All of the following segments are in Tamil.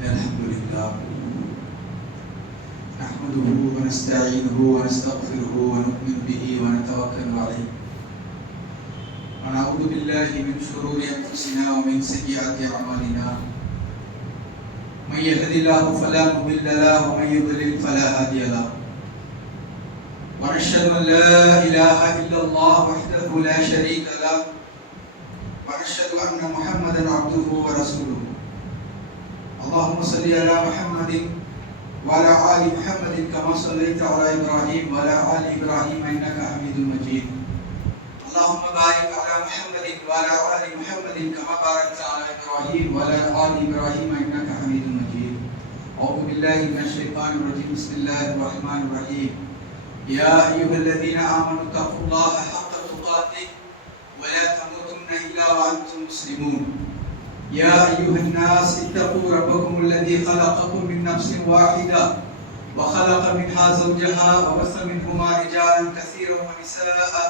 إن الحمد لله نحمده ونستعينه ونستغفره ونؤمن به ونتوكل عليه ونعوذ بالله من شرور أنفسنا ومن سيئات أعمالنا من يهد الله فلا مضل له ومن يضلل فلا هادي له ونشهد أن لا إله إلا الله وحده لا شريك له ونشهد أن محمدا عبده ورسوله اللهم صل على محمد وعلى آل محمد كما صليت على إبراهيم وعلى آل إبراهيم إنك حميد مجيد اللهم بارك على محمد وعلى آل محمد كما باركت على إبراهيم وعلى آل إبراهيم إنك حميد مجيد أعوذ بالله من الشيطان الرجيم بسم الله الرحمن الرحيم يا أيها الذين آمنوا اتقوا الله حق تقاته ولا تموتن إلا وأنتم مسلمون يا أيها الناس اتقوا ربكم الذي خلقكم من نفس واحدة وخلق منها زوجها وبث منهما رجالا كثيرا ونساء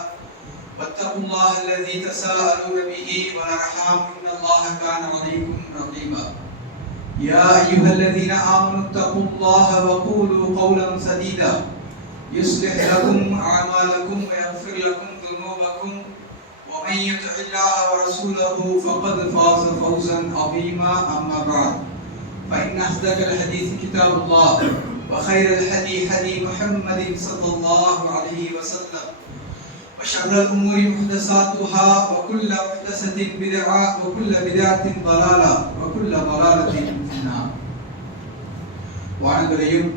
واتقوا الله الذي تساءلون به والأرحام إن الله كان عليكم رقيبا يا أيها الذين آمنوا اتقوا الله وقولوا قولا سديدا يصلح لكم أعمالكم ويغفر لكم ذنوبكم ومن يطع الله ورسوله فقد فاز فوزا عظيما أما بعد فإن أصدق الحديث كتاب الله وخير الهدي هدي محمد صلى الله عليه وسلم وشر الأمور محدثاتها وكل محدثة بدعة وكل بدعة ضلالة وكل ضلالة في النار வானங்களையும்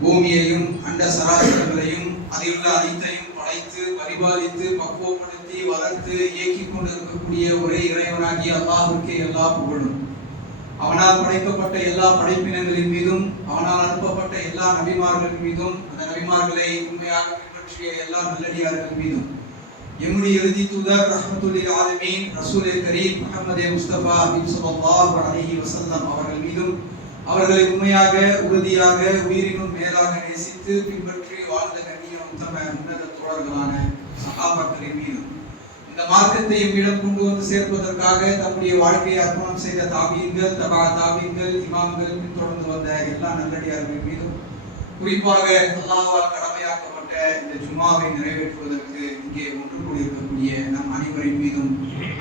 பூமியையும் அண்ட சராசரங்களையும் அதிலுள்ள அனைத்தையும் படைத்து பரிபாலித்து பக்குவப்படுத்தி வளர்த்து இயக்கிக் கொண்டிருக்கக்கூடிய ஒரே இறைவனாகிய அல்லாஹ்வுக்கே எல்லா புகழும். அவனால் படைக்கப்பட்ட எல்லா படைப்பினங்களின் மீதும் அவனால் அனுப்பப்பட்ட எல்லா நபிமார்களின் மீதும் அந்த நபிமார்களை உண்மையாக பின்பற்றிய எல்லா நல்லடியார்கள் மீதும் எம்முடைய இறுதி தூதர் ரஹ்மத்துல் ஆலமீன் ரசூலே கரீம் முஹம்மதே முஸ்தபா ஸல்லல்லாஹு அலைஹி வஸல்லம் அவர்கள் மீதும் அவர்களை உண்மையாக உறுதியாக உயிரினும் மேலாக நேசித்து பின்பற்றி வாழ்ந்த கண்ணியம் உத்தம உன்னத தோழர்களான சஹாபாக்களின் மீதும் இந்த மார்க்கத்தை எம்மிடம் கொண்டு வந்து சேர்ப்பதற்காக தம்முடைய வாழ்க்கையை அர்ப்பணம் செய்த தாபீன்கள் தபா தாபீன்கள் இமாம்கள் பின்தொடர்ந்து வந்த எல்லா நல்லடியார்கள் மீதும் குறிப்பாக அல்லாஹ்வால் கடமையாக்கப்பட்ட இந்த ஜும்மாவை நிறைவேற்றுவதற்கு இங்கே ஒன்று கூடியிருக்கக்கூடிய நம் அனைவரின் மீதும்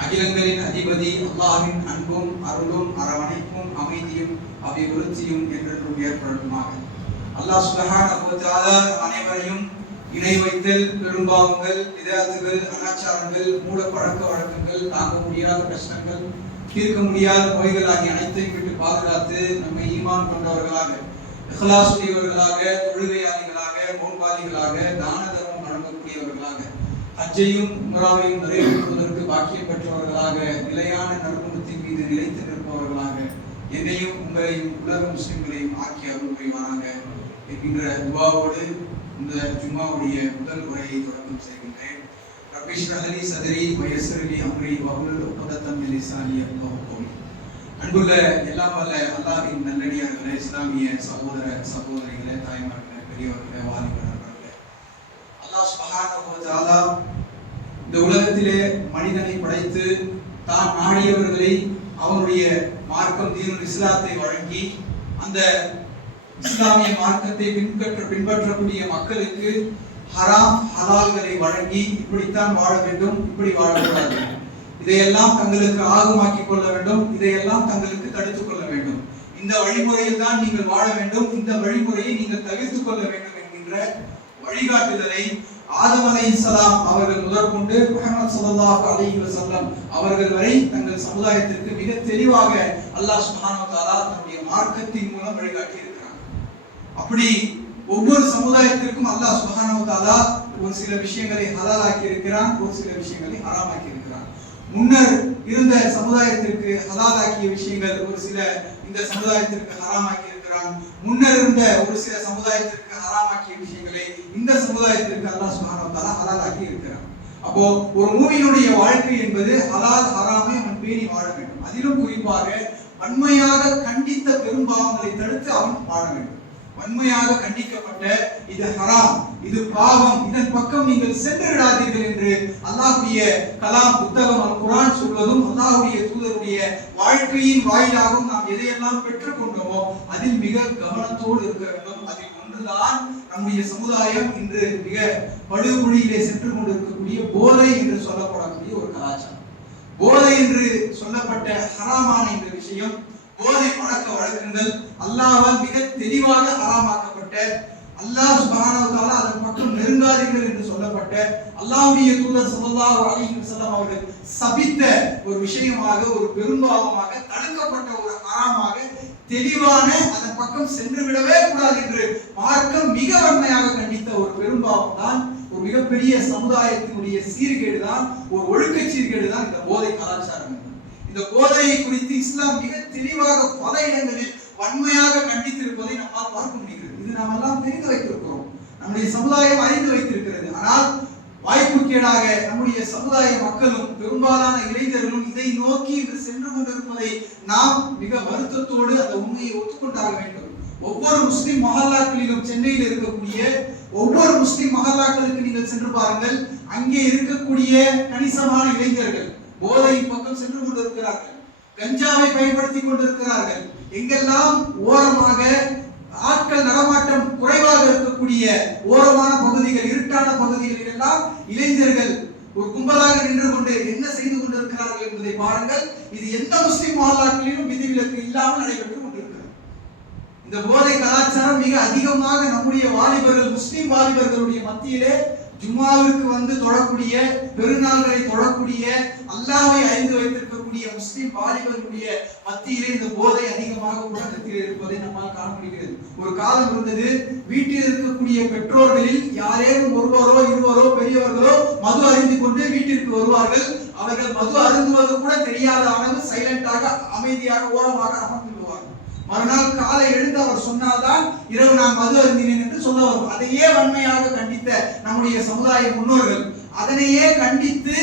அகிலங்களின் அதிபதி அல்லாஹ்வின் அன்பும் அருளும் அரவணைப்பும் அமைதியும் அபிவிருத்தியும் என்றென்றும் ஏற்படுமாக. அல்லாஹ் சுப்ஹானஹு வ தஆலா அனைவரையும் இணை வைத்தல் பெரும்பாவங்கள் விதத்துகள் அனாச்சாரங்கள் மூட பழக்க வழக்கங்கள் தாங்க முடியாத கஷ்டங்கள் தீர்க்க முடியாத நோய்கள் ஆகிய அனைத்தையும் விட்டு பாதுகாத்து நம்மை ஈமான் கொண்டவர்களாக இஹ்லாஸ் உடையவர்களாக தொழுகையாளிகளாக நோன்பாளிகளாக தான தர்மம் வழங்கக்கூடியவர்களாக ஹஜ்ஜையும் உம்ராவையும் நிறைவேற்றுவதற்கு பாக்கியம் பெற்றவர்களாக நிலையான நற்குணத்தின் மீது நிலைத்து நிற்பவர்களாக என்னையும் உங்களையும் உலக முஸ்லிம்களையும் ஆக்கி அருள் புரிவானாக என்கின்ற துஆவோடு இந்த ஜும்மாவுடைய முதல் உரையை தொடக்கம் செய்கின்றேன். ரப்பி ஷ்ரஹ் லி ஸத்ரி வ யஸ்ஸிர் லி அம்ரி வஹ்லுல் உக்தத்தம் மின் லிசானி யஃப்கஹு கௌலி. அன்புள்ள எல்லாம் வல்ல அல்லாஹ்வின் நல்லடியார்களே, இஸ்லாமிய சகோதர சகோதரிகளே, தாய்மார்களே, பெரியவர்களே, வாலிபர்களே, அல்லாஹ் சுப்ஹானஹு வ தஆலா இந்த உலகத்திலே மனிதனை படைத்து தான் நாடியவர்களை அவருடைய மார்க்கம் தீனுல் இஸ்லாத்தை வழங்கி அந்த இஸ்லாமிய மார்க்கத்தை பின்பற்றக்கூடிய மக்களுக்கு ஹராம் ஹலால்களை வழங்கி இப்படித்தான் வாழ வேண்டும், இப்படி வாழக்கூடாது, இதையெல்லாம் தங்களுக்கு ஆகமாக்கிக் கொள்ள வேண்டும், இதையெல்லாம் தங்களுக்கு தடுத்துக் கொள்ள வேண்டும், இந்த வழிமுறையில் தான் நீங்கள் வாழ வேண்டும், இந்த வழிமுறையை நீங்கள் தவிர்த்துக் கொள்ள வேண்டும் என்கின்ற வழிகாட்டுதலை ஆதம் அலைஹிஸ்ஸலாம் அவர்கள் முதற்கொண்டு முஹம்மது ஸல்லல்லாஹு அலைஹி வஸல்லம் அவர்கள் வரை தங்கள் சமுதாயத்திற்கு மிக தெளிவாக அல்லாஹ் சுப்ஹானஹு வ தஆலா தன்னுடைய மார்க்கத்தின் மூலம் வழிகாட்டி இருக்கிறார். அப்படி ஒவ்வொரு சமுதாயத்திற்கும் அல்லாஹ் சுப்ஹானஹு வ தஆலா ஒரு சில விஷயங்களை ஹலால் ஆக்கி இருக்கிறான், ஒரு சில விஷயங்களை ஹராம் ஆக்கி இருக்கிறான். முன்னர் இருந்த சமுதாயத்திற்கு ஹலால் ஆக்கிய விஷயங்கள் ஒரு சில இந்த சமுதாயத்திற்கு ஹராம் ஆக்கி இருக்கிறான். முன்னர் இருந்த ஒரு சில சமுதாயத்திற்கு ஹராம் ஆக்கிய விஷயங்களை இந்த சமுதாயத்திற்கு அல்லாஹ் சுப்ஹானஹு வ தஆலா ஹலால் ஆக்கி இருக்கிறான். அப்போ ஒரு மூமினுடைய வாழ்க்கை என்பது ஹலால் ஹராமை அவன் பேணி வாழ வேண்டும். அதிலும் குறிப்பாக வன்மையாக கண்டித்த பெரும்பாவங்களை தடுத்து அவன் வாழ வேண்டும். வன்மையாக கண்டிக்கப்பட்ட இது ஹராம், இது பாவம், இதன் பக்கம் நீங்கள் சென்று விடாதீர்கள் என்று அல்லாஹ்வுடைய கலாம் புத்தகம் அல் குர்ஆன் சொல்வதும் அல்லாஹ்வுடைய தூதருடைய வாழ்க்கையின் வாயிலாகவும் நாம் எதையெல்லாம் பெற்றுக்கொண்டோமோ அதில் மிக கவனத்தோடு இருக்க வேண்டும். அதில் ஒன்றுதான் நம்முடைய சமுதாயம் இன்று மிக படுகொலியிலே சென்று கொண்டிருக்கக்கூடிய போதை என்று சொல்லப்படக்கூடிய ஒரு கலாச்சாரம். போதை என்று சொல்லப்பட்ட ஹராமான இந்த விஷயம், போதை பழக்க வழக்கங்கள் அல்லாஹ்வால் மிக தெளிவாக ஹராமாக்கப்பட்ட, அல்லாஹ் சுப்ஹானஹு வ தஆலா அதன் பக்கம் நெருங்காதீர்கள் என்று சொல்லப்பட்ட, அல்லாஹ்வுடைய தூதர் ஸல்லல்லாஹு அலைஹி வஸல்லம் அவர்கள் சபித்த ஒரு விஷயமாக, ஒரு பெரும்பாவமாக, தடுக்கப்பட்ட ஒரு ஹராமாக, தெளிவான அதன் பக்கம் சென்று விடவே கூடாது என்று மார்க்கம் மிக வன்மையாக கண்டித்த ஒரு பெரும்பாவம் தான், ஒரு மிகப்பெரிய சமுதாயத்தினுடைய சீர்கேடு தான், ஒரு ஒழுக்க சீர்கேடு தான் இந்த போதை கலாச்சாரம். இந்த போதையை குறித்து இஸ்லாம் மிக தெளிவாக பல இடங்களில் வன்மையாக கண்டித்திருப்பதை நம்மால் பார்க்க முடிகிறது. இது நாம் எல்லாம் தெரிந்து வைத்திருக்கிறோம், நம்முடைய சமுதாயம் அறிந்து வைத்திருக்கிறது. ஆனால் வாய்ப்புக்கேடாக நம்முடைய சமுதாய மக்களும் பெரும்பாலான இளைஞர்களும் இதை நோக்கி இன்று சென்று கொண்டிருப்பதை நாம் மிக வருத்தத்தோடு அந்த உண்மையை ஒத்துக்கொண்டாக வேண்டும். ஒவ்வொரு முஸ்லிம் மஹல்லாக்களிலும், சென்னையில் இருக்கக்கூடிய ஒவ்வொரு முஸ்லிம் மஹல்லாக்களுக்கு நீங்கள் சென்று பாருங்கள், அங்கே இருக்கக்கூடிய கணிசமான இளைஞர்கள் போதையின் பக்கம் சென்று கொண்டிருக்கிறார்கள், கஞ்சாவை பயன்படுத்தி கொண்டிருக்கிறார்கள். எங்கெல்லாம் ஓரமாக ஆட்கள் நடமாட்டம் குறைவாக இருக்கக்கூடிய ஓரமான பகுதிகள், இருட்டான பகுதிகளில் எல்லாம் இளைஞர்கள் ஒரு கும்பலாக நின்று கொண்டு என்ன செய்து கொண்டிருக்கிறார்கள் என்பதை பாருங்கள். இது எந்த முஸ்லிம் மஹல்லாக்களிலும் விதிவிலக்கு இல்லாமல் நடைபெற்று கொண்டிருக்கிறது. இந்த போதை கலாச்சாரம் மிக அதிகமாக நம்முடைய வாலிபர்கள், முஸ்லிம் வாலிபர்களுடைய மத்தியிலே ஜும்மாவிற்கு வந்து தொழக்கூடிய, பெருநாள்களை தொழக்கூடிய, அல்லாஹ்வை அறிந்து வைத்திருக்கக்கூடிய முஸ்லிம் வாலிபர்களுடைய மத்தியிலே இந்த போதை அதிகமாக உலகத்தில் இருப்பதை நம்மால் காண முடிகிறது. ஒரு காலம் இருந்தது, வீட்டில் இருக்கக்கூடிய பெற்றோர்களில் யாரேனும் ஒருவரோ இருவரோ பெரியவர்களோ மது அருந்திக் கொண்டு வீட்டிற்கு வருவார்கள். அவர்கள் மது அருந்துவது கூட தெரியாத அளவு சைலண்டாக, அமைதியாக, ஓரமாக அமர்ந்து விடுவார்கள். மறுநாள் காலை எழுந்து அவர் சொன்னால்தான் இரவு நான் மது அருந்தினேன் என்று சொல்ல வரும். அதையே வன்மையாக கண்டித்த நம்முடைய சமுதாய முன்னோர்கள், அதனையே கண்டித்து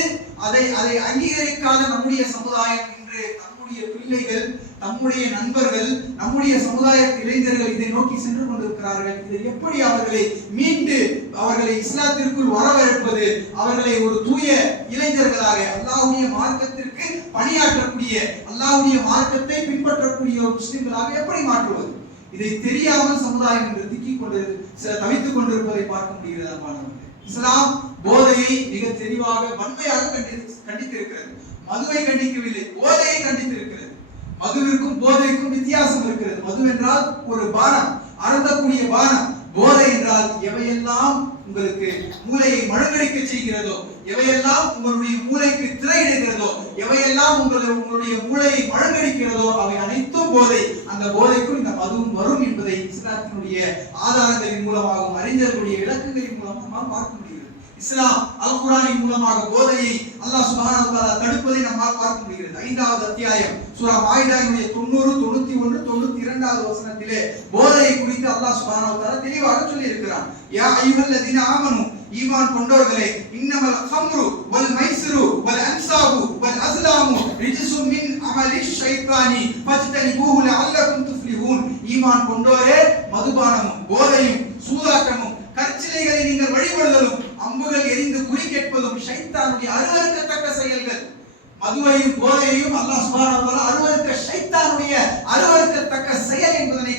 அதை அங்கீகரிக்காத நம்முடைய சமுதாயம் இன்று நம்முடைய பிள்ளைகள், நம்முடைய நண்பர்கள், நம்முடைய சமுதாய இளைஞர்கள் இதை நோக்கி சென்று கொண்டிருக்கிறார்கள். இதை எப்படி அவர்களை மீண்டு அவர்களை இஸ்லாத்திற்குள் வரவேற்பது, அவர்களை ஒரு தூய இளைஞர்களாக, அல்லாஹ்வுடைய மார்க்கத்திற்கு பணியாற்றக்கூடிய, அல்லாஹ்வுடைய மார்க்கத்தை பின்பற்றக்கூடிய ஒரு முஸ்லிம்களாக எப்படி மாற்றுவது? இதை தெரியாமல் சமுதாயம் இன்று திக்கிக் கொண்டு தவித்துக் கொண்டிருப்பதை பார்க்க முடிகிறது. இஸ்லாம் போதையை மிக தெளிவாக வன்மையாக கண்டித்திருக்கிறது. மதுவை கண்டிக்கவில்லை, போதையை கண்டித்திருக்கிறது. மதுவிற்கும் போதைக்கும் வித்தியாசம் இருக்கிறது. மது என்றால் ஒரு பானம், அருந்தக்கூடிய பானம். போதை என்றால் எவையெல்லாம் உங்களுக்கு மூளையை மழுங்கடிக்க செய்கிறதோ, எவையெல்லாம் உங்களுடைய மூளைக்கு திரையிடுகிறதோ, எவையெல்லாம் உங்களுடைய மூளையை மழுங்கடிக்கிறதோ அவை அனைத்தும் போதை. அந்த போதைக்கும் இந்த மதுவும் வரும் என்பதை இஸ்லாத்தினுடைய ஆதாரங்களின் மூலமாகவும் அறிஞர்களுடைய விளக்கங்களின் மூலமாக பார்க்க முடிகிறது. இஸ்லாம் அல் குர்ஆனின் மூலமாக போதையை அல்லாஹ் சுப்ஹானஹு வ தஆலா தடுப்பதை நம்மால் பார்க்க முடிகிறது. 5வது அத்தியாயம் சூரா மாயிதாவுடைய 90, 91, 92வது வசனத்திலே போதையை குறித்து அல்லாஹ் சுப்ஹானஹு வ தஆலா தெளிவாக சொல்லி இருக்கிறார். யா அய்யுஹல்லதீன ஆமனு, ஈமான் கொண்டவர்களே, இன்னமல் ஹம்ரு வல் மைஸ்ரு வல் அன்சாபு வல் அஸ்லாமு ரிஜ்சும் மின் அமலிஷ் ஷைத்தானி ஃபஜ்தனிபூஹு லஅல்லகும் துஃப்லிஹூன். ஈமான் கொண்டோரே, மதுபானமும் போதையும் சூதாட்டமும் கற்சிலைகளை நீங்கள் வழிபடுதலும் அம்புகள் எரிந்து குறி கேட்பதும் ஷைத்தானுடைய அருவருக்கத்தக்க செயல்கள். மதுவையும் போதையையும் அல்லாஹ் சுப்ஹானஹு வ தஆலா அருவருக்க, ஷைத்தானுடைய அருவருக்கத்தக்க செயல் என்பதனை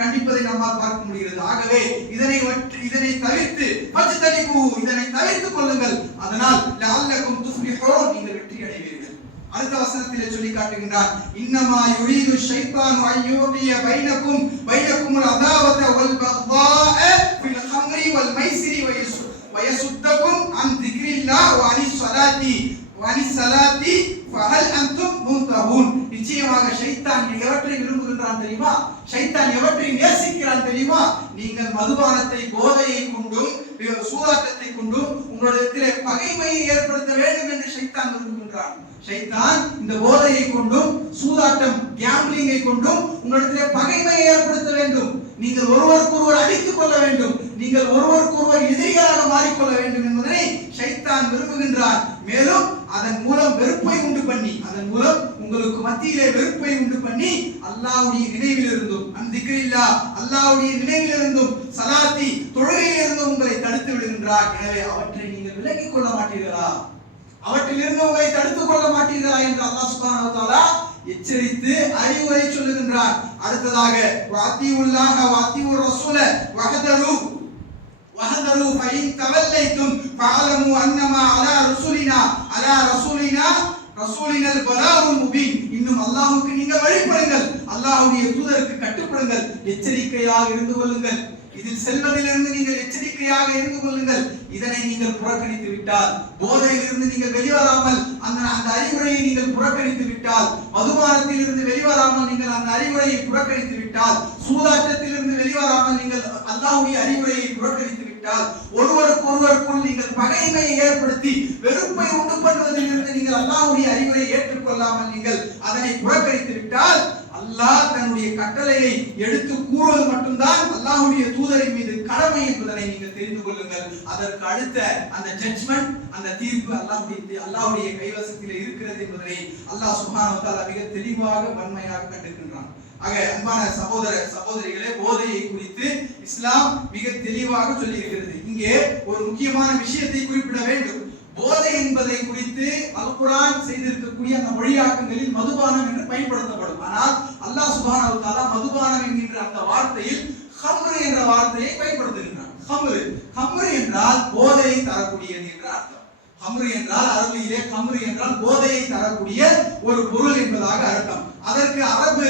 கண்டிப்பதை நம்மால் பார்க்க முடிகிறது. ஆகவே இதனை தவிர்த்து ஃபஜ்தனிபூ, இதனை தவிர்த்துக் கொள்ளுங்கள், அதனால் லஅல்லகும் துஃப்லிஹூன், நீங்கள் வெற்றி அடைவீர்கள். அடுத்த வசனத்திலே சொல்லி காட்டுகின்றார், இன்னமா யுரீது ஷைத்தானு அன் யூகிய பைனகுமுல் அதாவத வல் பக்தாஅ ஃபில் ஹம்ரி வல் மைஸ்ரி வயசுத்தகும் அன் திக்ரில்லாஹ் வ அனிஸ் ஸலாத்தி ஃபஹல் அன்தும் முன்தஹூன். நிச்சயமாக ஷைத்தான் எவற்றை விரும்புகின்றான் தெரியுமா? ஷைத்தான் எவற்றை நேசிக்கிறான் தெரியுமா? நீங்கள் மதுபானத்தை, போதையை கொண்டும் சூதாட்டத்தை கொண்டும் உங்களிடத்திலே பகைமையை ஏற்படுத்த வேண்டும் என்று ஷைத்தான் விரும்புகின்றான். ஷைத்தான் இந்த போதையை கொண்டும் சூதாட்டம், கேம்பிளிங்கை கொண்டும் உங்களிடத்திலே பகைமையை ஏற்படுத்த வேண்டும். நீங்கள் ஒருவருக்கொருவர் அடித்துக் கொள்ள வேண்டும், நீங்கள் ஒருவருக்கொருவர் எதிரிகளாக மாறிக்கொள்ள வேண்டும் என்பதனை ஷைத்தான் விரும்புகின்றான். மேலும் அதன் மூலம் வெறுப்பை உண்டு பண்ணி, அதன் மூலம் உங்களுக்கு மத்தியிலே வெறுப்பை உண்டு பண்ணி அல்லாஹ்வுடைய நினைவில் இருந்தும் அன்திக்ரில்லா அல்லாஹ்வுடைய நினைவில் இருந்தும் ஸலாத்தி தொழுகையில் இருந்தும் உங்களை தடுத்து விடுகின்றார். எனவே அவற்றை நீங்கள் விலக்கிக் கொள்ள மாட்டீர்களா, அவற்றிலிருந்து உங்களை தடுத்துக் கொள்ள மாட்டீர்களா என்று அல்லாஹ் சுப்ஹானஹு வ தஆலா எச்சரித்து அறிவுரை சொல்லுகின்றார். அடுத்ததாக வாத்தியுல்லாஹ வாத்தியுர் ரசூல வஹதரு ஃபைன் தவல்லைத்தும் ஃபஅலமு அன்னமா அலா ரசூலினா ரசூலினல் பலாகுல் முபீன். இன்னும் அல்லாஹ்வுக்கு நீங்கள் வழிபடுங்கள், அல்லாஹ்வுடைய தூதருக்கு கட்டுப்படுங்கள், எச்சரிக்கையாக இருந்து கொள்ளுங்கள். இதில் செல்வதிலிருந்து நீங்கள் எச்சரிக்கையாக இருந்து கொள்ளுங்கள். இதனை நீங்கள் புறக்கணித்து விட்டால், போதையிலிருந்து நீங்கள் வெளிவராமல் அந்த அறிவுரையை நீங்கள் புறக்கணித்து விட்டால், மதுபானத்தில் இருந்து வெளிவராமல் நீங்கள் அந்த அறிவுரையை புறக்கணித்து விட்டால், சூதாட்டத்திலிருந்து வெளிவராமல் நீங்கள் அல்லாஹ்வுடைய அறிவுரையை புறக்கணித்து விட்டால், ஒருவருக்குள் நீங்கள் பகைமையை ஏற்படுத்தி வெறுப்பை உண்டு பண்ணுவதிலிருந்து நீங்கள் அல்லாஹ்வுடைய அறிவுரையை ஏற்றுக்கொள்ளாமல் நீங்கள் அதனை புறக்கணித்து விட்டால், அல்லாஹ் தன்னுடைய கட்டளையை எடுத்து கூறுவது மட்டும்தான் அல்லாஹ்வுடைய தூதரின் மீது கடமை என்பதனை நீங்கள் தெரிந்து கொள்ளுங்கள். அதற்கு அடுத்த அந்த ஜட்ஜ்மென்ட், அந்த தீர்ப்பு அல்லாஹ்வுடைய கைவசத்தில் இருக்கிறது என்பதனை அல்லாஹ் சுப்ஹானஹு வ தஆலா மிக தெளிவாக வன்மையாக கண்டிருக்கின்றான். ஆக அன்பான சகோதர சகோதரிகளே, போதையை குறித்து இஸ்லாம் மிக தெளிவாக சொல்லி இருக்கிறது. இங்கே ஒரு முக்கியமான விஷயத்தை குறிப்பிட வேண்டும். போதை என்பதை குறித்து அல் குர்ஆன் செய்திருக்கக்கூடிய அந்த மொழியாக்கங்களில் மதுபானம் என்று பயன்படுத்தப்படும். ஆனால் அல்லாஹ் சுப்ஹானஹு வ தஆலா மதுபானம் என்கின்ற அந்த வார்த்தையில் ஹம்ரு என்ற வார்த்தையை பயன்படுத்துகின்றார். ஹம்ரு என்றால் போதையை தரக்கூடியது என்ற அர்த்தம். ஹம்ரு என்றால் அரபியிலே ஹம்ரு என்றால் போதையை தரக்கூடிய ஒரு பொருள் என்பதாக அர்த்தம். அதற்கு அரபு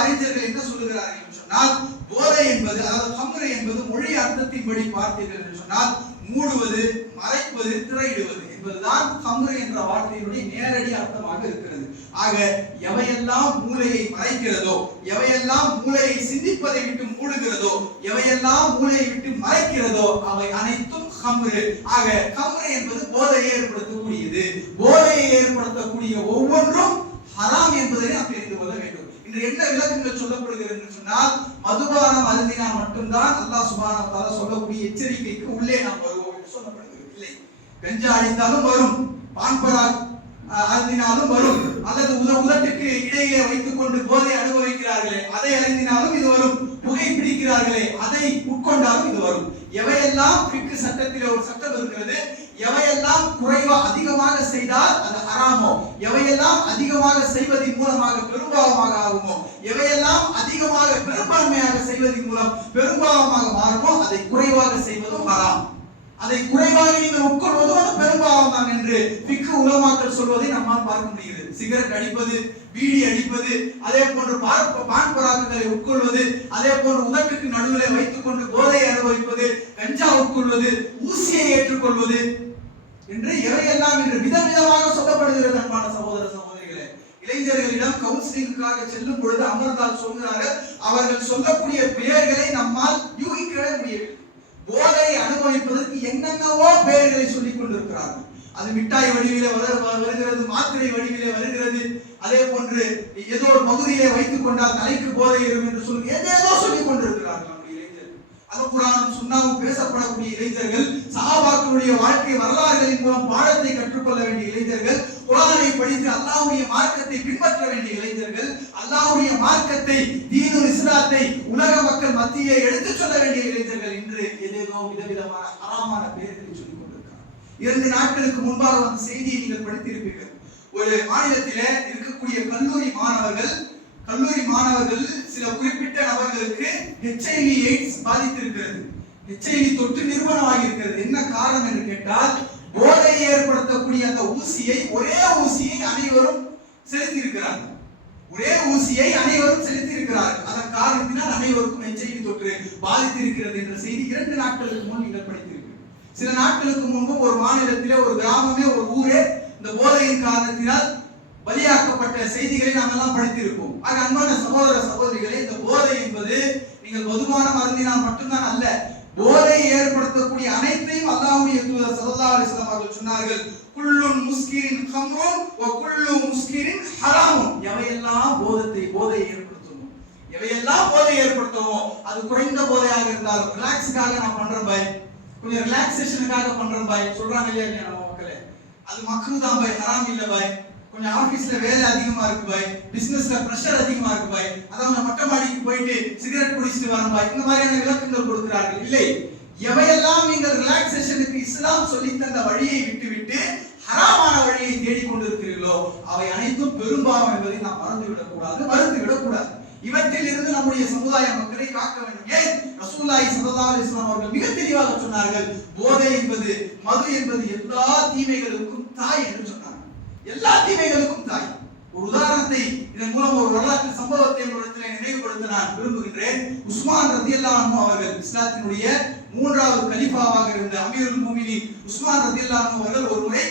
அறிஞர்கள் என்ன சொல்லுகிறார்கள் என்று சொன்னால், போதை என்பது அதாவது ஹம்ரு என்பது மொழி அர்த்தத்தின்படி பார்த்தீர்கள் என்று சொன்னால் மூடுவது, மறைப்பது, திரையிடுவது என்பதுதான் ஹம்ரு என்ற வார்த்தையினுடைய நேரடி அர்த்தமாக இருக்கிறது. ஆக எவையெல்லாம் மூளையை மறைக்கிறதோ, எவையெல்லாம் மூளையை சிந்திப்பதை விட்டு மூடுகிறதோ, எவையெல்லாம் மூளையை விட்டு மறைக்கிறதோ அவை அனைத்தும் ஹம்ரு. ஆக ஹம்ரு என்பது போதையை ஏற்படுத்தக்கூடியது. போதையை ஏற்படுத்தக்கூடிய ஒவ்வொன்றும் ஹராம் என்பதை நாம் தெரிந்து கொள்ள வேண்டும். இன்று என்ன விளக்கங்கள் சொல்லப்படுகிறது என்று சொன்னால், மதுபானம் அருந்தினால் மட்டும்தான் அல்லாஹ் சுப்ஹானஹு வ தஆலா சொல்லக்கூடிய எச்சரிக்கைக்கு உள்ளே நாம் வருவோம் என்று சொல்லப்படுகிறது. இல்லை, கஞ்சா அடித்தாலும் வரும், பான்பராக் அருந்தினாலும் வரும், அல்லது உதட்டுக்கு இடையிலே வைத்துக் கொண்டு போதை அனுபவிக்கிறார்களே அதை அருந்தினாலும் இது வரும், புகை பிடிக்கிறார்களே அதை உட்கொண்டாலும் இது வரும். எவையெல்லாம் ஃபிக்ஹ் சட்டத்திலே ஒரு சட்டம் இருக்கிறது, எவையெல்லாம் அதிகமாக செய்தால் அது ஹராமோ, எவையெல்லாம் அதிகமாக செய்வதன் மூலமாக பெரும்பாவமாக ஆகுமோ, எவையெல்லாம் அதிகமாக பெரும்பான்மையாக செய்வதன் மூலம் பெரும்பாவமாக மாறுமோ அதை குறைவாக செய்வதும் ஹராம். அதை குறைவாக நீங்கள் உட்கொள்வதும் அது பெரும்பாவம் தான் என்று ஃபிக்ஹ் உலமாக்கள் சொல்வதை நம்மால் பார்க்க முடிகிறது. சிகரெட் அடிப்பது, பீடி அடிப்பது, அதே போன்று பான் பராக்குகளை உட்கொள்வது, அதே போன்று உதட்டுக்கு நடுவில் வைத்துக் கொண்டு போதை அனுபவிப்பது, கஞ்சா உட்கொள்வது, ஊசியை ஏற்றுக்கொள்வது என்று எவையெல்லாம் என்று விதவிதமாக சொல்லப்படுகிறது. அன்பான சகோதர சகோதரிகளே, இளைஞர்களிடம் கவுன்சிலிங்காக செல்லும் பொழுது அமர்ந்தால் சொல்கிறார்கள், அவர்கள் சொல்லக்கூடிய பெயர்களை நம்மால் யூகிக்கவே முடியவில்லை. போதை அனுபவிப்பதற்கு என்னென்னவோ பெயர்களை சொல்லிக் கொண்டிருக்கிறார்கள். அது மிட்டாய் வடிவிலே வருகிறது, மாத்திரை வடிவிலே வருகிறது, அதே போன்று ஏதோ ஒரு பகுதியிலே வைத்துக் கொண்டால் தலைக்கு போதை ஏறும் என்று சொல்லி ஏதேதோ சொல்லிக் கொண்டிருக்கிறார்கள். அல் குர்ஆனும் சுன்னாவும் பேசப்படக்கூடிய இளைஞர்கள், சஹாபாக்களுடைய வாழ்க்கை வரலாறுகளின் மூலம் பாடத்தை கற்றுக்கொள்ள வேண்டிய இளைஞர்கள், குர்ஆனை படித்து அல்லாஹ்வுடைய மார்க்கத்தை பின்பற்ற வேண்டிய இளைஞர்கள், அல்லாஹ்வுடைய மார்க்கத்தை, தீனுல் இஸ்லாத்தை உலக மக்கள் மத்தியிலே எடுத்துச் சொல்ல வேண்டிய இளைஞர்கள் இன்று ஏதேதோ விதவிதமான ஹராமான பெயர்களை சொல்லிக் கொண்டிருக்கிறார். 2 நாட்களுக்கு முன்பாக வந்த செய்தியை நீங்கள் படித்திருப்பீர்கள். ஒரு மாநிலத்திலே இருக்கக்கூடிய கல்லூரி மாணவர்கள் சில குறிப்பிட்ட நபர்களுக்கு HIV AIDS பாதித்திருக்கிறது. HIV தொற்று நிரூபணமாகி இருக்கிறது. என்ன காரணம் என்று கேட்டால், போதையை ஏற்படுத்தக்கூடிய அந்த ஒரே ஊசியை அனைவரும் செலுத்தி இருக்கிறார்கள். அதன் காரணத்தினால் அனைவருக்கும் HIV தொற்று பாதித்திருக்கிறது என்ற செய்தி 2 நாட்களுக்கு முன் நீங்கள் படித்திருக்கிறீர்கள். சில நாட்களுக்கு முன்பு ஒரு மாநிலத்திலே, ஒரு கிராமமே, ஒரு ஊரே இந்த போதையின் காரணத்தினால் பலியாக்கப்பட்ட செய்திகளை நாம் எல்லாம் படித்திருப்போம். ஆக அன்பான சகோதர சகோதரிகளே, இந்த போதை என்பது நீங்கள் மதுபானம் அருந்தினால் மட்டும்தான் அல்ல, போதையை ஏற்படுத்தக்கூடிய அனைத்தையும் அல்லாஹ்வுடைய தூதர் ஸல்லல்லாஹு அலைஹி வஸல்லம் அவர்கள் சொன்னார்கள், குல்லுன் முஸ்கிரின் கம்ருன் வ குல்லு முஸ்கிரின் ஹராமுன். எவையெல்லாம் போதையை ஏற்படுத்துமோ அது குறைந்த போதையாக இருந்தாலும், ரிலாக்ஸுக்காக நான் பண்றேன் பாய், கொஞ்சம் ரிலாக்ஸேஷனுக்காக பண்றேன் பாய் சொல்றாங்க இல்லையா நம்ம மக்களே, அது மக்ரூ தான் பாய், ஹராம் இல்ல பாய். கொஞ்சம் ஆபீஸ்ல வேலை அதிகமா இருக்கு பாய், பிசினஸ்ல பிரஷர் அதிகமா இருக்கு பாய், அதாவது மொட்டை மாடிக்கு போயிட்டு சிகரெட் குடிச்சிட்டு வரணும் பாய், இந்த மாதிரியான விளக்கங்கள் கொடுக்கிறார்கள். இல்லை, எவையெல்லாம் நீங்கள் ரிலாக்ஸேஷனுக்கு இஸ்லாம் சொல்லி தந்த வழியை விட்டுவிட்டு ஹராமான வழியை தேடிக்கொண்டிருக்கிறீர்களோ அவை அனைத்தும் பெரும்பாவம் என்பதை நாம் மறந்து விடக்கூடாது. இவற்றில் இருந்து நம்முடைய சமுதாய மக்களை காக்க வேண்டும். ஏன் ரசூலுல்லாஹி ஸல்லல்லாஹு அலைஹி வஸல்லம் அவர்கள் மிக தெளிவாக சொன்னார்கள், போதை என்பது, மது என்பது எல்லா தீமைகளுக்கும் தாய் என்று சொன்னார்கள். எல்லா தீமைகளுக்கும் தாய். ஒரு உதாரணத்தை இதன் மூலம் ஒரு வரலாற்று சம்பவத்தை உங்களிடத்தில் நினைவுபடுத்த நான் விரும்புகின்றேன். உஸ்மான் ரலியல்லாஹு அன்ஹு அவர்கள் இஸ்லாத்தினுடைய 3வது கலீஃபாவாக இருந்த அமீருல் முஃமினீன் உஸ்மான் ரலியல்லாஹு அன்ஹு அவர்கள் ஒரு முறை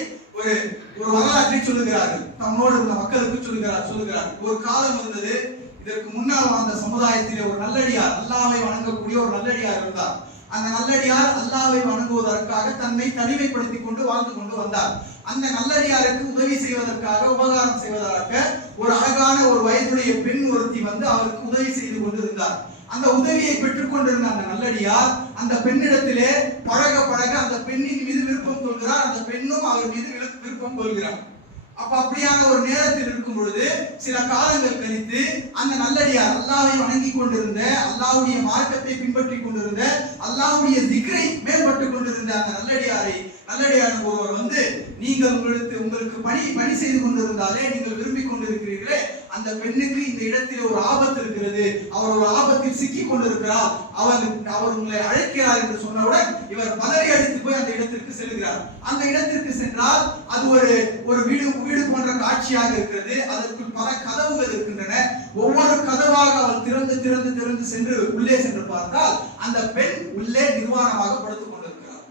ஒரு வரலாற்றை சொல்லுகிறார்கள். தம்மோடு உள்ள மக்களுக்கு சொல்லுகிறார். ஒரு காலம் இருந்தது, இதற்கு முன்னால் வாழ்ந்த சமுதாயத்திலே ஒரு நல்லடியார், அல்லாஹ்வை வணங்கக்கூடிய ஒரு நல்லடியார் இருந்தார். அந்த நல்லடியார் அல்லாஹ்வை வணங்குவதற்காக தன்னை தனிமைப்படுத்திக் கொண்டு வாழ்ந்து கொண்டு வந்தார். அந்த நல்லடியாருக்கு உதவி செய்வதற்காக, உபகாரம் செய்வதற்காக ஒரு அழகான ஒரு வயதுடைய பெண் ஒருத்தி வந்து அவருக்கு உதவி செய்து கொண்டிருந்தார். அந்த உதவியை பெற்றுக் கொண்டிருந்த அந்த நல்லடியார் அந்த பெண்ணிடத்திலே பழக பழக அந்த பெண்ணின் மீது விருப்பம் கொள்கிறார். அந்த பெண்ணும் அவர் மீது விருப்பம் கொள்கிறார். அப்ப அப்படியான ஒரு நேரத்தில் இருக்கும் பொழுது சில காலங்கள் கழித்து அந்த நல்லடியார் அல்லாஹ்வை வணங்கி கொண்டிருந்த, அல்லாஹ்வுடைய மார்க்கத்தை பின்பற்றி கொண்டிருந்த, அல்லாஹ்வுடைய திக்ரை மேம்பட்டு கொண்டிருந்த அந்த நல்லடியார் ஒருவர் வந்து, நீங்கள் உங்களுக்கு பணி செய்து கொண்டிருந்தாலே, நீங்கள் விரும்பி கொண்டிருக்கிறீர்களே, அந்த பெண்ணுக்கு இந்த இடத்தில் ஒரு ஆபத்து இருக்கிறது, அவர் ஒரு ஆபத்தில் சிக்கி கொண்டிருக்கிறார், அவர் உங்களை அழைக்கிறார் என்று சொன்னவுடன் இவர் பதறி அடித்து போய் அந்த இடத்திற்கு செல்கிறார். அந்த இடத்திற்கு சென்றால் அது ஒரு வீடு போன்ற காட்சியாக இருக்கிறது. அதற்குள் பல கதவுகள் இருக்கின்றன. ஒவ்வொரு கதவாக அவள் திறந்து சென்று உள்ளே சென்று பார்த்தால் அந்த பெண் உள்ளே நிர்வாணமாக படுத்துக் கொண்டிருக்கிறார்.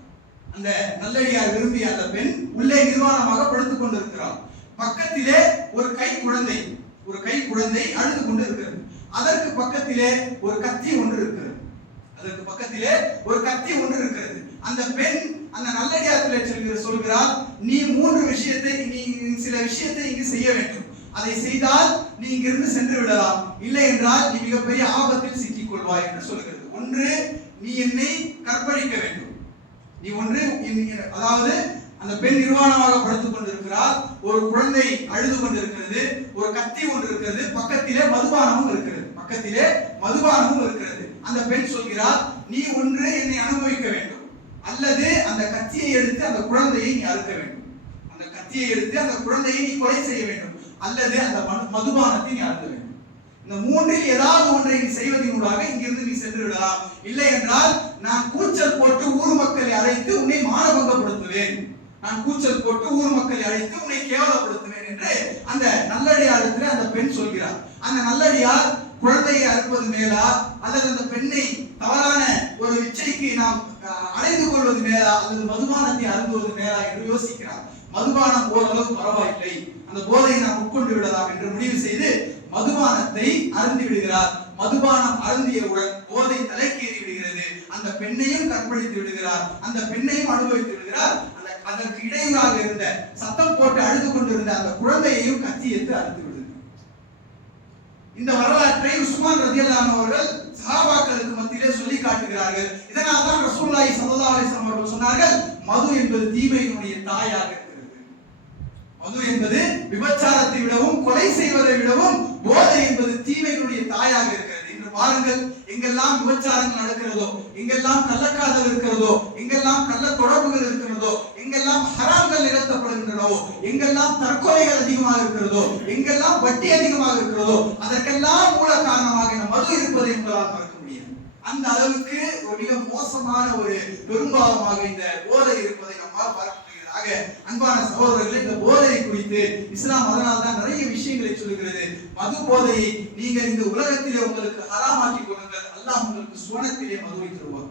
அந்த நல்லடியார் விரும்பிய அந்த பெண் உள்ளே நிர்வாணமாக படுத்துக் கொண்டிருக்கிறார். பக்கத்திலே ஒரு கை குழந்தை அழுது கொண்டு இருக்கிறது. அதற்கு பக்கத்திலே ஒரு கத்தி ஒன்று இருக்கிறது. அந்த பெண் அந்த நல்லடியார் சொல்கிறார், நீ சில விஷயத்தை இங்கு செய்ய வேண்டும். அதை செய்தால் நீ இங்கிருந்து சென்று விடலாம், இல்லை என்றால் நீ மிகப்பெரிய ஆபத்தில் சிக்கிக் கொள்வாய் என்று சொல்கிறது. ஒன்று, நீ என்னை கற்பழிக்க வேண்டும். அதாவது அந்த பெண் நிர்வாணமாக படுத்துக் கொண்டிருக்கிறார். ஒரு குழந்தை அழுது கொண்டிருக்கிறது. ஒரு கத்தி ஒன்று இருக்கிறது. பக்கத்திலே மதுபானமும் இருக்கிறது. அந்த பெண் சொல்கிறார், நீ ஒன்று என்னை அனுபவிக்க வேண்டும், அல்லது அந்த கத்தியை எடுத்து அந்த குழந்தையை நீ அறுக்க வேண்டும். அந்த கத்தியை எடுத்து அந்த குழந்தையை நீ கொலை செய்ய வேண்டும், அல்லது அந்த மதுபானத்தை நீ அருந்த வேண்டும். இந்த மூன்றில் ஏதாவது ஒன்றை நீ செய்வதனூடாக இங்கிருந்து நீ சென்று விடலாம், இல்லை என்றால் நான் கூச்சல் போட்டு ஊர் மக்களை அழைத்து உன்னை மானபங்கப்படுத்துவேன், உன்னை கேவலப்படுத்துவேன் என்று அந்த நல்லடியாரிடத்தில் அந்த பெண் சொல்கிறார். அந்த நல்லடியார் குழந்தையை அறுப்பது மேலா, அல்லது அந்த பெண்ணை தவறான ஒரு இச்சைக்கு நாம் அடைந்து கொள்வது மேலா, அல்லது மதுபானத்தை அருந்துவது மேலா என்று யோசிக்கிறார். மதுபானம் ஓரளவு பரவாயில்லை, அந்த போதையை நாம் உட்கொண்டு விடலாம் என்று முடிவு செய்து மதுபானத்தை அருந்தி விடுகிறார். மதுபானம் அருந்தியவுடன் போதை தலைக்கேறி விடுகிறது. அந்த பெண்ணையும் கற்பழித்து விடுகிறார், அந்த பெண்ணையும் அனுபவித்து விடுகிறார். அதற்கு இடையூறாக இருந்த, சத்தம் போட்டு அழுது கொண்டிருந்த அந்த குழந்தையையும் கத்தி எடுத்து அறுத்து விடுகிறார். இந்த வரலாற்றை உஸ்மான் ரலியல்லாஹு அன்ஹு அவர்கள் சஹாபாக்களுக்கு மத்தியிலே சொல்லி காட்டுகிறார்கள். இதனால் தான் ரசூலுல்லாஹி ஸல்லல்லாஹு அலைஹி வஸல்லம் அவர்கள் சொன்னார்கள், மது என்பது தீமையினுடைய தாயாக இருக்கிறது. மது என்பது விபச்சாரத்தை விடவும், கொலை செய்வதை விடவும் போதை என்பது தீமையினுடைய தாயாக இருக்கிறது. இன்று பாருங்கள், எங்கெல்லாம் விபச்சாரங்கள் நடக்கிறதோ, எங்கெல்லாம் கள்ளக்காதல் இருக்கிறதோ, எங்கெல்லாம் கள்ள தொடர்புகள் இருக்கிறதோ, எங்கெல்லாம் ஹராம்கள் நிகழ்த்தப்படுகின்றனோ, எங்கெல்லாம் தற்கொலைகள் அதிகமாக இருக்கிறதோ, எங்கெல்லாம் வட்டி அதிகமாக இருக்கிறதோ, அதற்கெல்லாம் மூல காரணமாக இந்த மது இருப்பதை உங்களால் மறக்க முடியாது. அந்த அளவுக்கு ஒரு மிக மோசமான ஒரு பெரும்பாவமாக இந்த போதை இருப்பதை நம்மால் பார்க்க முடிகிறது. அன்பான சகோதரர்களே, இந்த போதையை குறித்து இஸ்லாம் அதனால் தான் நிறைய விஷயங்களை சொல்லுகிறது. மது போதையை நீங்கள் இந்த உலகத்திலே உங்களுக்கு ஹராமாக்கி கொள்ளுங்கள், அல்லாஹ் உங்களுக்கு சுவனத்திலே மதுவை தருவார்.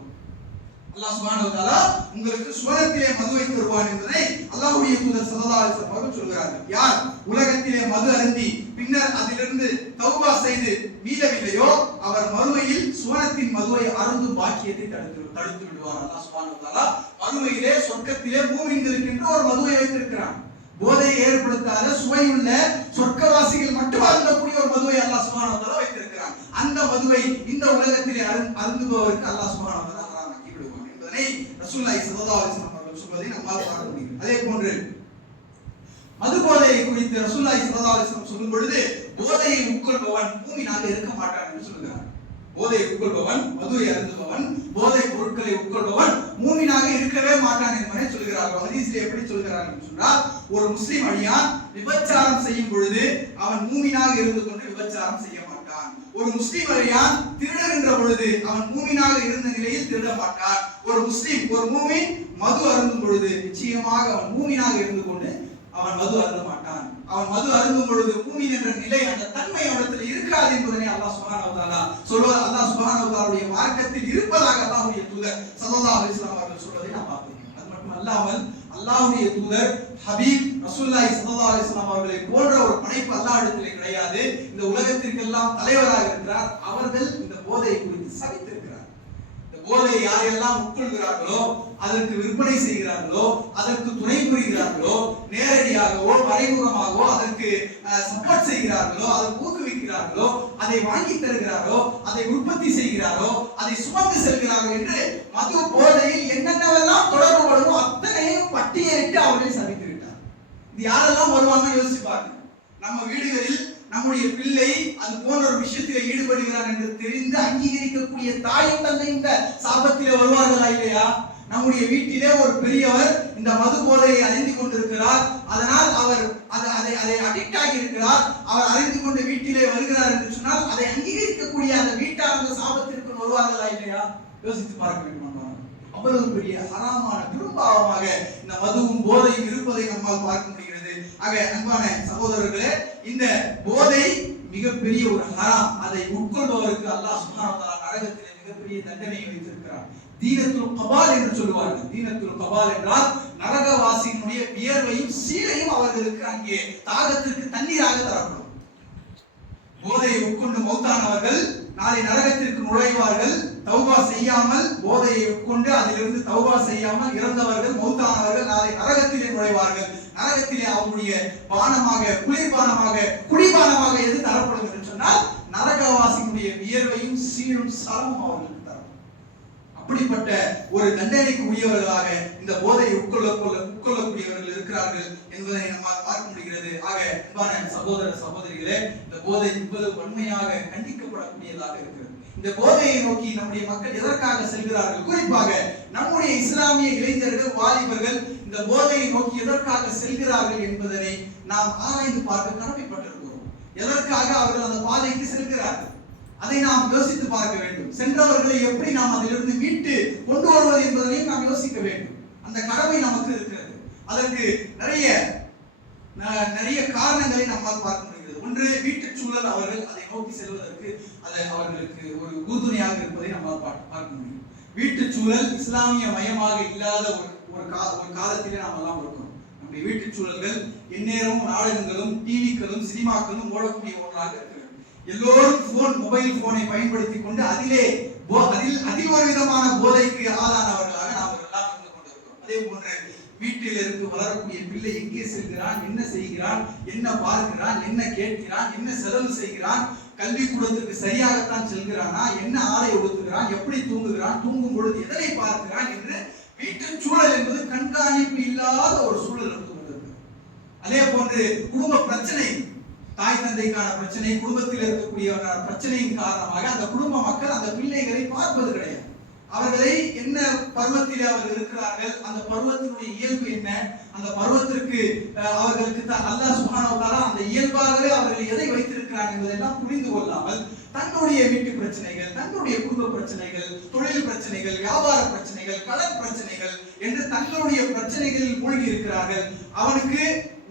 அல்லாஹ் சுப்ஹானஹு வ தஆலா உங்களுக்கு சுவனத்திலே மதுவை தருவான் என்பதை அல்லாஹ்வுடைய தூதர் ஸல்லல்லாஹு அலைஹி வஸல்லம் அவர்கள் சொல்கிறார்கள். யார் உலகத்திலே மது அருந்தி பின்னர் அதிலிருந்து தௌபா செய்து மீளவில்லையோ, அவர் மறுமையில் சுவனத்தின் மதுவை அருந்தும் பாக்கியத்தை தடுத்து விடுவார். அல்லாஹ் சுப்ஹானஹு வ தஆலா மறுமையிலே சொர்க்கத்திலே மூமின்களுக்கு என்று ஒரு மதுவை வைத்திருக்கிறான். போதையை ஏற்படுத்தாத சுவையுள்ள சொர்க்கவாசிகள் மட்டும் அருந்தக்கூடிய ஒரு மதுவை அல்லாஹ் சுப்ஹானஹு வ தஆலா வைத்திருக்கிறான். அந்த மதுவை இந்த உலகத்திலே அருந்துபவருக்கு அல்லாஹ் சுப்ஹானஹு வ தஆலா ஹராமாக்கி விடுவான் என்பதை ரசூலுல்லாஹி ஸல்லல்லாஹு அலைஹி வஸல்லம் அவர்கள் சொல்வதை நம்மால் பார்க்க முடியும். அதே போன்று மது போதையை குறித்து ரசூலுல்லாஹி ஸல்லல்லாஹு அலைஹி வஸல்லம் சொல்லும் பொழுது போதையை உட்கொள்பவன் மூமினாக இருக்க மாட்டான் என்று சொல்கிறார். போதையை உட்கொள்பவன், மதுவை அருந்துபவன், போதை பொருட்களை உட்கொள்பவன் மூமினாக இருக்கவே மாட்டான் என்பதை சொல்கிறார்கள். ஹதீஸில் எப்படி சொல்கிறார்கள் என்று சொன்னால், ஒரு முஸ்லிம் அடியான் விபச்சாரம் செய்யும் பொழுது அவன் மூமினாக இருந்து கொண்டு விபச்சாரம் செய்ய மாட்டான். ஒரு முஸ்லிம் அடியான் திருடுகின்ற பொழுது அவன் மூமினாக இருந்த நிலையில் திருட மாட்டான். ஒரு முஸ்லிம், ஒரு மூமின் மது அருந்தும் பொழுது நிச்சயமாக அவன் மூமினாக இருந்து கொண்டு அவன் மது அருந்த மாட்டான். அவன் மது அருந்தும் பொழுது மூமின் என்ற நிலை, அந்த தன்மை அவனிடத்தில் இருக்காது என்பதனை அல்லாஹ் சுப்ஹானஹு வ தஆலா சொல்வார். அல்லாஹ் சுப்ஹானஹு வ தஆலாவுடைய மார்க்கத்தில் இருப்பதாக அல்லாஹ்வுடைய தூதர் ஸல்லல்லாஹு அலைஹி வஸல்லம் அவர்கள் சொல்வதை நாம் பார்க்கிறோம். அது மட்டுமல்லாமல் அல்லாஹ்வுடைய தூதர் ஹபீப் ரசூலுல்லாஹி ஸல்லல்லாஹு அலைஹி வஸல்லம் அவர்களை போன்ற ஒரு படைப்பு அல்லாஹ்விடத்திலே கிடையாது. இந்த உலகத்திற்கெல்லாம் தலைவராக இருக்கிறார். அவர்கள் இந்த போதையை குறித்து சபித்திருக்கிறார். இந்த போதையை யாரெல்லாம் உட்கொள்கிறார்களோ, அதற்கு விற்பனை செய்கிறார்களோ, அதற்கு துணை புரிகிறார்களோ, நேரடியாகவோ மறைமுகமாகவோ அதற்கு சப்போர்ட் செய்கிறார்களோ, அதை ஊக்குவிக்கிறார்களோ, அதை வாங்கி தருகிறாரோ, அதை உற்பத்தி செய்கிறாரோ, அதை சுமந்து செல்கிறார்கள் என்று மது போதையில் என்னென்னவெல்லாம் தொடர்பு படுமோ அத்தனையும் பட்டியலிட்டு அவர்களை சபித்திருக்கிறார். இது யாரெல்லாம் வருவாங்க யோசிச்சு பாருங்க. நம்ம வீடுகளில் நம்முடைய பிள்ளை அது போன்ற ஒரு விஷயத்தில் ஈடுபடுகிறார் என்று தெரிந்து அங்கீகரிக்கக்கூடிய தாயும் தந்தை இந்த சாபத்திலே வருவார்களா இல்லையா? நம்முடைய வீட்டிலே ஒரு பெரியவர் இந்த மது போதையை அறிந்து கொண்டிருக்கிறார். அதனால் அவர் அதை அடிக்ட் ஆகி இருக்கிறார். அவர் அறிந்து கொண்டு வீட்டிலே வருகிறார் என்று சொன்னால் அதை அங்கீகரிக்கக்கூடிய அந்த வீட்டார் அந்த சாபத்திற்கு வருவார்களா இல்லையா? யோசித்து பார்க்க வேண்டும். அவ்வளவு பெரிய ஹராமான பெரும்பாவமாக இந்த மதுவும் போதையும் இருப்பதை நம்மால் பார்க்க முடிகிறது. ஆக அன்பான சகோதரர்களே, இந்த போதை மிகப்பெரிய ஒரு ஹராம். அதை உட்கொள்பவருக்கு அல்லாஹ் சுப்ஹானஹு வ தஆலா நரகத்திலே மிகப்பெரிய தண்டனை வைத்திருக்கிறார். தீனத்துல் கபால் என்று சொல்வார்கள். தீனத்துல் கபால் என்றால் நரகவாசியினுடைய வியர்வையும் சீலையும் அவர்களுக்கு அங்கே தாகத்திற்கு தண்ணீராக தரப்படும். போதையை உட்கொண்டு மௌத்தானவர்கள் நாளை நரகத்திற்கு நுழைவார்கள். தௌபா செய்யாமல் போதையை உட்கொண்டு அதிலிருந்து தௌபா செய்யாமல் இறந்தவர்கள், மௌத்தானவர்கள் நாளை நரகத்திலே நுழைவார்கள். நரகத்திலே அவருடைய பானமாக, குளிர்பானமாக, குடிபானமாக எது தரப்படும் என்று சொன்னால் நரகவாசியினுடைய வியர்வையும் சீழும் சலமும் அவர்களுக்கு தரும். அப்படிப்பட்ட ஒரு தண்டனைக்கு உரியவர்களாக இந்த போதையை உட்கொள்ளக்கூடியவர்கள் இருக்கிறார்கள் என்பதை நம்மால் பார்க்க முடிகிறது. ஆக அன்பான சகோதர சகோதரிகளே, இந்த போதை இவ்வளவு வன்மையாக கண்டிக்கப்படக்கூடியதாக இருக்கிறது. இந்த போதையை நோக்கி நம்முடைய மக்கள் எதற்காக செல்கிறார்கள்? குறிப்பாக நம்முடைய இஸ்லாமிய இளைஞர்கள், வாலிபர்கள் இந்த போதையை நோக்கி எதற்காக செல்கிறார்கள் என்பதனை நாம் ஆராய்ந்து பார்க்க கடமைப்பட்டிருக்கிறோம். எதற்காக அவர்கள் அந்த பாதைக்கு செல்கிறார்கள் அதை நாம் யோசித்து பார்க்க வேண்டும். சென்றவர்களை எப்படி நாம் அதிலிருந்து மீட்டு கொண்டு வருவது என்பதையும் நாம் யோசிக்க வேண்டும். அந்த கடமை நமக்கு இருக்கிறது. அதற்கு நிறைய காரணங்களை நம்மால் பார்க்க முடிகிறது. ஒன்று, வீட்டு சூழல். அவர்கள் அதை நோக்கி செல்வதற்கு அது அவர்களுக்கு ஒரு உறுதுணையாக இருப்பதை நம்மால் பார்க்க முடியும். வீட்டு சூழல் இஸ்லாமிய மயமாக இல்லாத ஒரு காலத்திலே நாம் எல்லாம் இருக்கிறோம். நம்முடைய வீட்டு சூழல்கள் எந்நேரமும் நாடகங்களும் டிவிக்களும் சினிமாக்களும் ஓடக்கூடிய ஒன்றாக இருக்கிறது. எல்லோரும் மொபைல் போனை பயன்படுத்திக் கொண்டு அதில் ஒரு விதமான போதைக்கு ஆளானவர்களாக நாம் எல்லாம் இருந்து கொண்டிருக்கிறோம். அதே போன்று வீட்டில் இருந்து வளரக்கூடிய பிள்ளை எங்கே செல்கிறான், என்ன செய்கிறான், என்ன பார்க்கிறான், என்ன கேட்கிறான், என்ன செலவு செய்கிறான், கல்விக்கூடத்திற்கு சரியாகத்தான் செல்கிறானா, என்ன ஆடை உடுத்துகிறான், எப்படி தூங்குகிறான், தூங்கும் பொழுது எதனை பார்க்கிறான் என்று வீட்டு சூழல் என்பது கண்காணிப்பு இல்லாத ஒரு சூழல் இருந்து கொண்டிருக்கிறது. அதே போன்று குடும்ப பிரச்சனை, தாய் தந்தைக்கான பிரச்சனை, குடும்பத்தில் இருக்கக்கூடிய பிரச்சனையின் காரணமாக அந்த குடும்ப மக்கள் அந்த பிள்ளைகளை பார்ப்பது கிடையாது. அவர்களை என்ன பருவத்தில் அவர்கள் இருக்கிறார்கள், அந்த பருவத்தினுடைய இயல்பு என்ன, அந்த பருவத்திற்கு அவர்களுக்கு அல்லாஹ் சுப்ஹானஹு வ தஆலா அந்த இயல்பாகவே அவர்கள் எதை வைத்திருக்கிறார்கள் என்பதெல்லாம் புரிந்து கொள்ளாமல் தங்களுடைய வீட்டு பிரச்சனைகள், தங்களுடைய குடும்ப பிரச்சனைகள், தொழில் பிரச்சனைகள், வியாபார பிரச்சனைகள், கடன் பிரச்சனைகள் என்று தங்களுடைய பிரச்சனைகளில் மூழ்கி இருக்கிறார்கள். அவனுக்கு